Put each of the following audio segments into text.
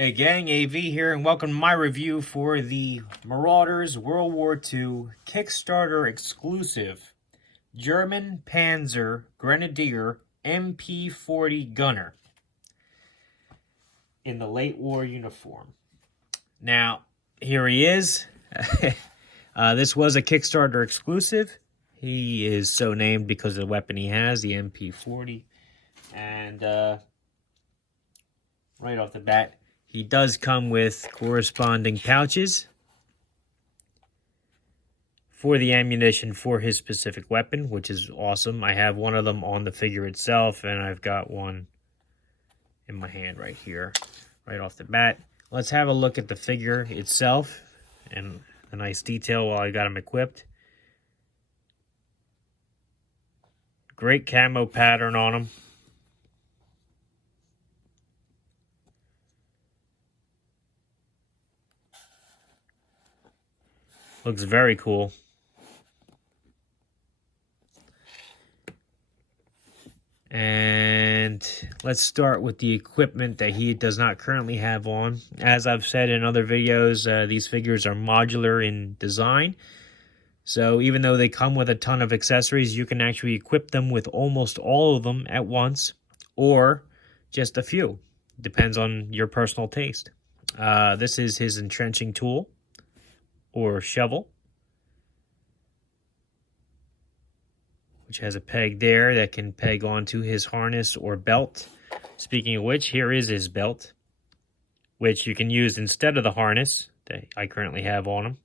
Hey gang, AV here, and welcome to my review for the Marauders World War II Kickstarter exclusive German Panzer Grenadier MP40 gunner in the late war uniform. Now, here he is. This was a Kickstarter exclusive. He is so named because of the weapon he has, the MP40. And right off the bat, he does come with corresponding pouches for the ammunition for his specific weapon, which is awesome. I have one of them on the figure itself, and I've got one in my hand right here, right off the bat. Let's have a look at the figure itself and a nice detail while I got him equipped. Great camo pattern on him. Looks very cool. And let's start with the equipment that he does not currently have on. As I've said in other videos, these figures are modular in design. So even though they come with a ton of accessories, you can actually equip them with almost all of them at once, or just a few. Depends on your personal taste. This is his entrenching tool, or shovel, which has a peg there that can peg onto his harness or belt. Speaking of which, here is his belt, which you can use instead of the harness that I currently have on him.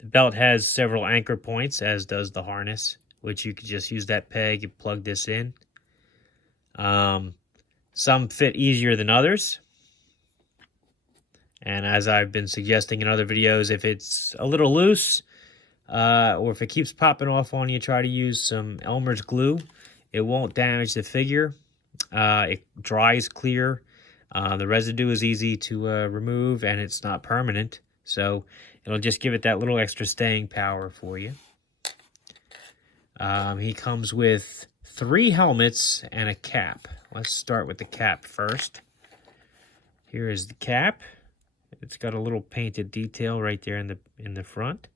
The belt has several anchor points, as does the harness, which you could just use that peg and plug this in. Some fit easier than others. And as I've been suggesting in other videos, if it's a little loose, or if it keeps popping off on you, try to use some Elmer's glue. It won't damage the figure. It dries clear. The residue is easy to remove, and it's not permanent. So it'll just give it that little extra staying power for you. He comes with 3 helmets and a cap. Let's start with the cap first. Here is the cap. It's got a little painted detail right there in the front.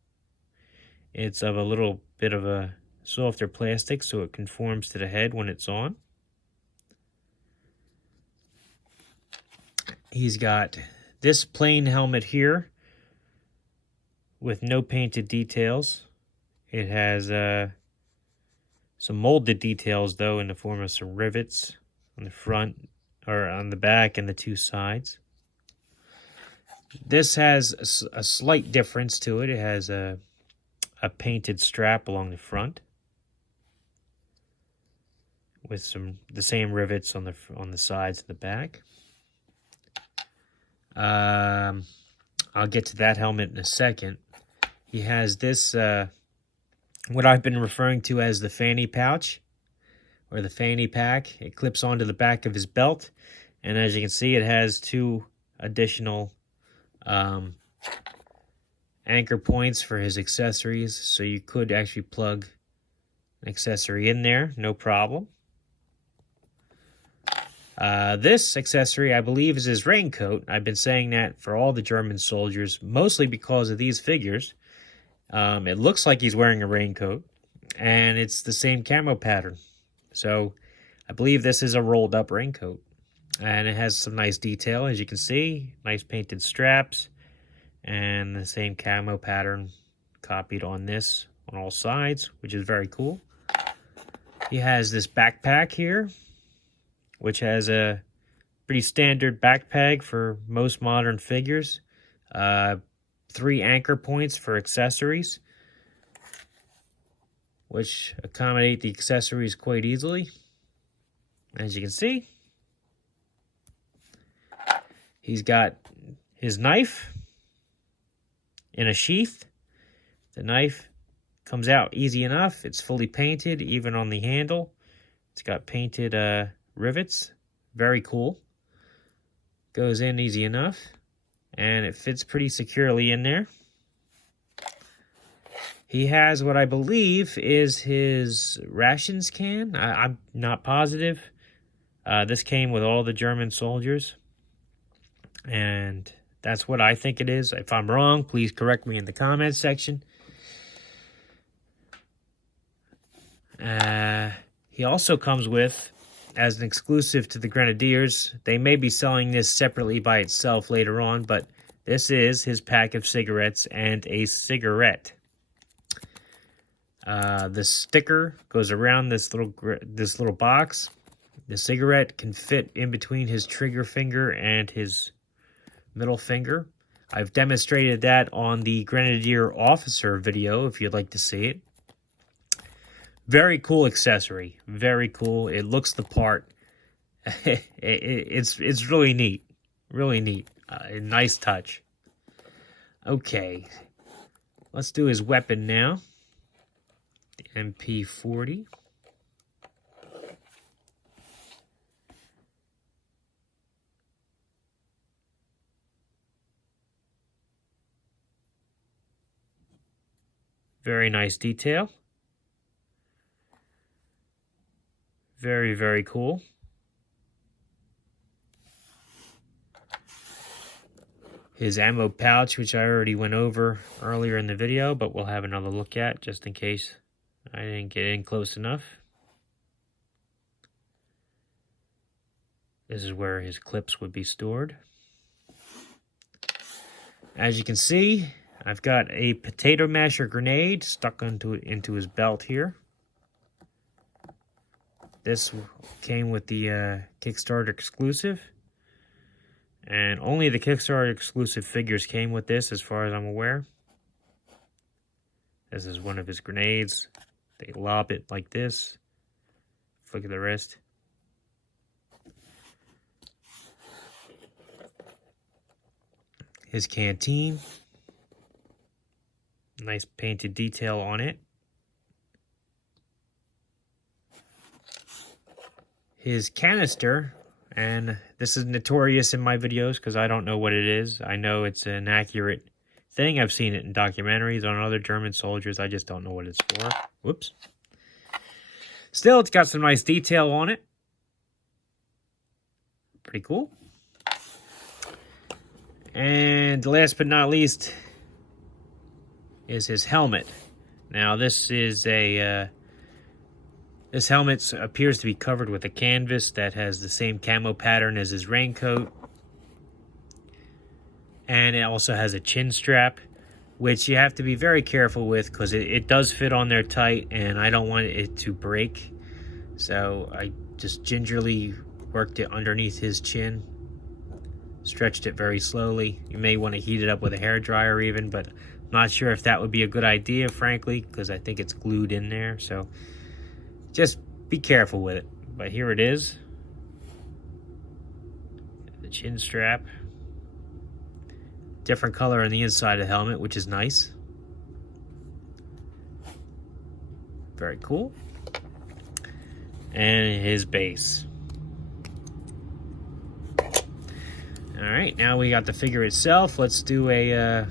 It's of a little bit of a softer plastic, so it conforms to the head when it's on. He's got this plain helmet here with no painted details. It has some molded details, though, in the form of some rivets on the front, or on the back and the 2 sides. This has a slight difference to it. It has a painted strap along the front with the same rivets on the sides and the back. I'll get to that helmet in a second. He has this, what I've been referring to as the Fanny Pouch, or the Fanny Pack. It clips onto the back of his belt, and as you can see, it has 2 additional anchor points for his accessories, so you could actually plug an accessory in there, no problem. This accessory, I believe, is his raincoat. I've been saying that for all the German soldiers, mostly because of these figures. It looks like he's wearing a raincoat, and it's the same camo pattern. So I believe this is a rolled up raincoat, and it has some nice detail, as you can see. Nice painted straps, and the same camo pattern copied on this on all sides, which is very cool. He has this backpack here, which has a pretty standard backpack for most modern figures. 3 anchor points for accessories, which accommodate the accessories quite easily. As you can see, he's got his knife in a sheath. The knife comes out easy enough. It's fully painted, even on the handle. It's got painted rivets. Very cool. Goes in easy enough, and it fits pretty securely in there. He has what I believe is his rations can. I'm not positive. This came with all the German soldiers. And that's what I think it is. If I'm wrong, please correct me in the comments section. He also comes with, as an exclusive to the Grenadiers, they may be selling this separately by itself later on, but this is his pack of cigarettes and a cigarette. The sticker goes around this little box. The cigarette can fit in between his trigger finger and his middle finger. I've demonstrated that on the Grenadier Officer video if you'd like to see it. Very cool accessory. Very cool. It looks the part. It's really neat. Really neat. A nice touch. Okay. Let's do his weapon now. The MP40. Very nice detail. Very, very cool. His ammo pouch, which I already went over earlier in the video, but we'll have another look at just in case I didn't get in close enough. This is where his clips would be stored. As you can see, I've got a potato masher grenade stuck into his belt here. This came with the Kickstarter exclusive. And only the Kickstarter exclusive figures came with this, as far as I'm aware. This is one of his grenades. They lob it like this. Look at the rest. His canteen. Nice painted detail on it. His canister, and this is notorious in my videos because I don't know what it is. I know it's an accurate thing. I've seen it in documentaries on other German soldiers. I just don't know what it's for. Whoops. Still, it's got some nice detail on it. Pretty cool. And last but not least is his helmet. Now, this is a... This helmet appears to be covered with a canvas that has the same camo pattern as his raincoat. And it also has a chin strap, which you have to be very careful with because it does fit on there tight and I don't want it to break. So I just gingerly worked it underneath his chin. Stretched it very slowly. You may want to heat it up with a hairdryer even, but I'm not sure if that would be a good idea, frankly, because I think it's glued in there. So just be careful with it. But here it is. The chin strap. Different color on the inside of the helmet, which is nice. Very cool. And his base. Alright, now we got the figure itself. Let's do a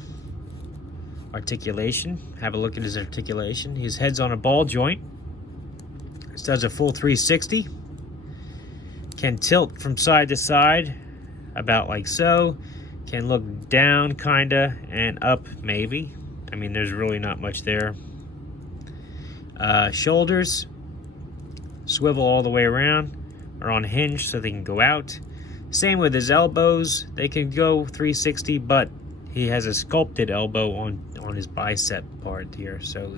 articulation. Have a look at his articulation. His head's on a ball joint. This does a full 360. Can tilt from side to side, about like so. Can look down, kinda, and up, maybe. I mean, there's really not much there. Shoulders swivel all the way around, are on hinge so they can go out. Same with his elbows. They can go 360, but he has a sculpted elbow on his bicep part here. So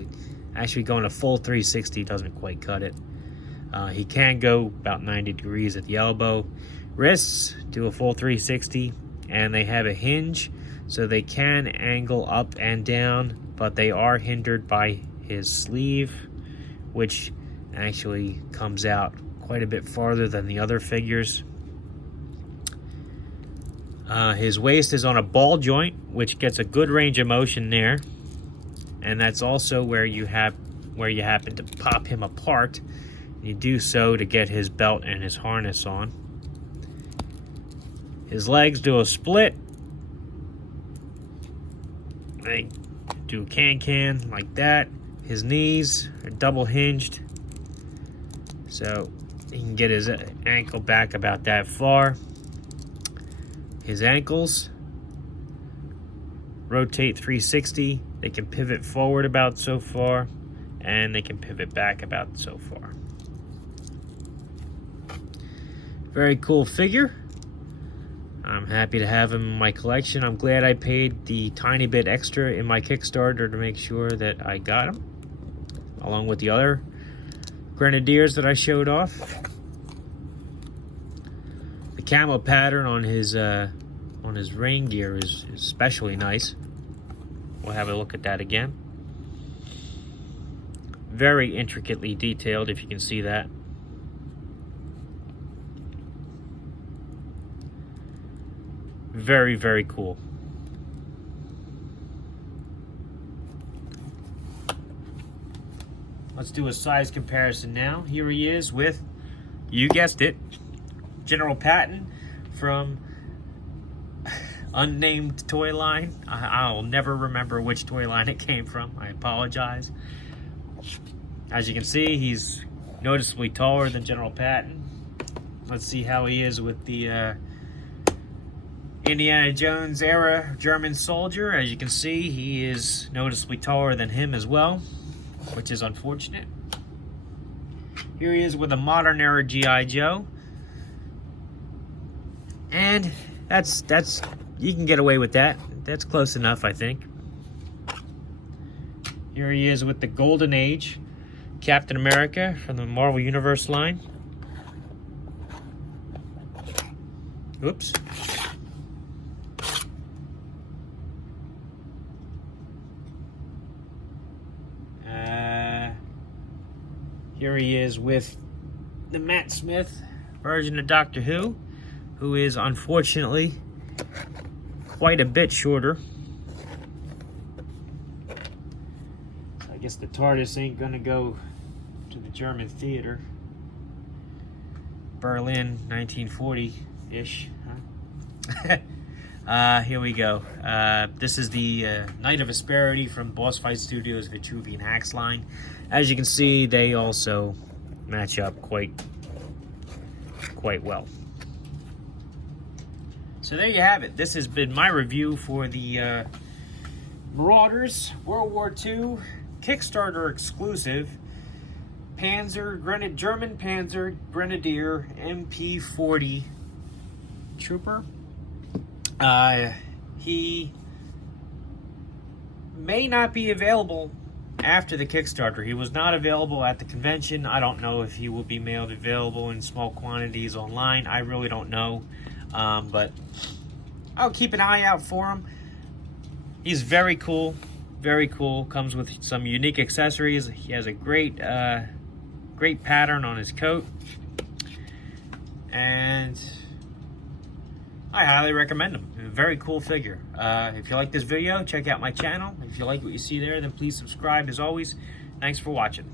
actually going a full 360 doesn't quite cut it. He can go about 90 degrees at the elbow. Wrists do a full 360, and they have a hinge, so they can angle up and down, but they are hindered by his sleeve, which actually comes out quite a bit farther than the other figures. His waist is on a ball joint, which gets a good range of motion there, and that's also where you happen to pop him apart. You do so to get his belt and his harness on. His legs do a split. They do a can like that. His knees are double hinged, so he can get his ankle back about that far. His ankles rotate 360. They can pivot forward about so far, and they can pivot back about so far. Very cool figure. I'm happy to have him in my collection. I'm glad I paid the tiny bit extra in my Kickstarter to make sure that I got him, along with the other Grenadiers that I showed off. The camo pattern on his rain gear is especially nice. We'll have a look at that again. Very intricately detailed, if you can see that. Very, very cool. Let's do a size comparison now. Here he is with, you guessed it, General Patton from unnamed toy line. I'll never remember which toy line it came from. I apologize. As you can see, he's noticeably taller than General Patton. Let's see how he is with the Indiana Jones era German soldier. As you can see, he is noticeably taller than him as well, which is unfortunate. Here he is with a modern era G.I. Joe. And that's you can get away with that. That's close enough, I think. Here he is with the Golden Age Captain America from the Marvel Universe line. Oops. Here he is with the Matt Smith version of Doctor Who is unfortunately quite a bit shorter. I guess the TARDIS ain't gonna go to the German theater. Berlin, 1940-ish. Huh? Here we go. This is the Knight of Asperity from Boss Fight Studios' Vitruvian Axe line. As you can see, they also match up quite well. So there you have it. This has been my review for the Marauders World War II Kickstarter exclusive German Panzer Grenadier MP40 Trooper. He may not be available after the Kickstarter. He was not available at the convention. I don't know if he will be mailed available in small quantities online. I really don't know. But I'll keep an eye out for him. He's very cool. Very cool. Comes with some unique accessories. He has a great pattern on his coat. And I highly recommend him. A very cool figure. If you like this video, check out my channel. If you like what you see there, then please subscribe. As always, thanks for watching.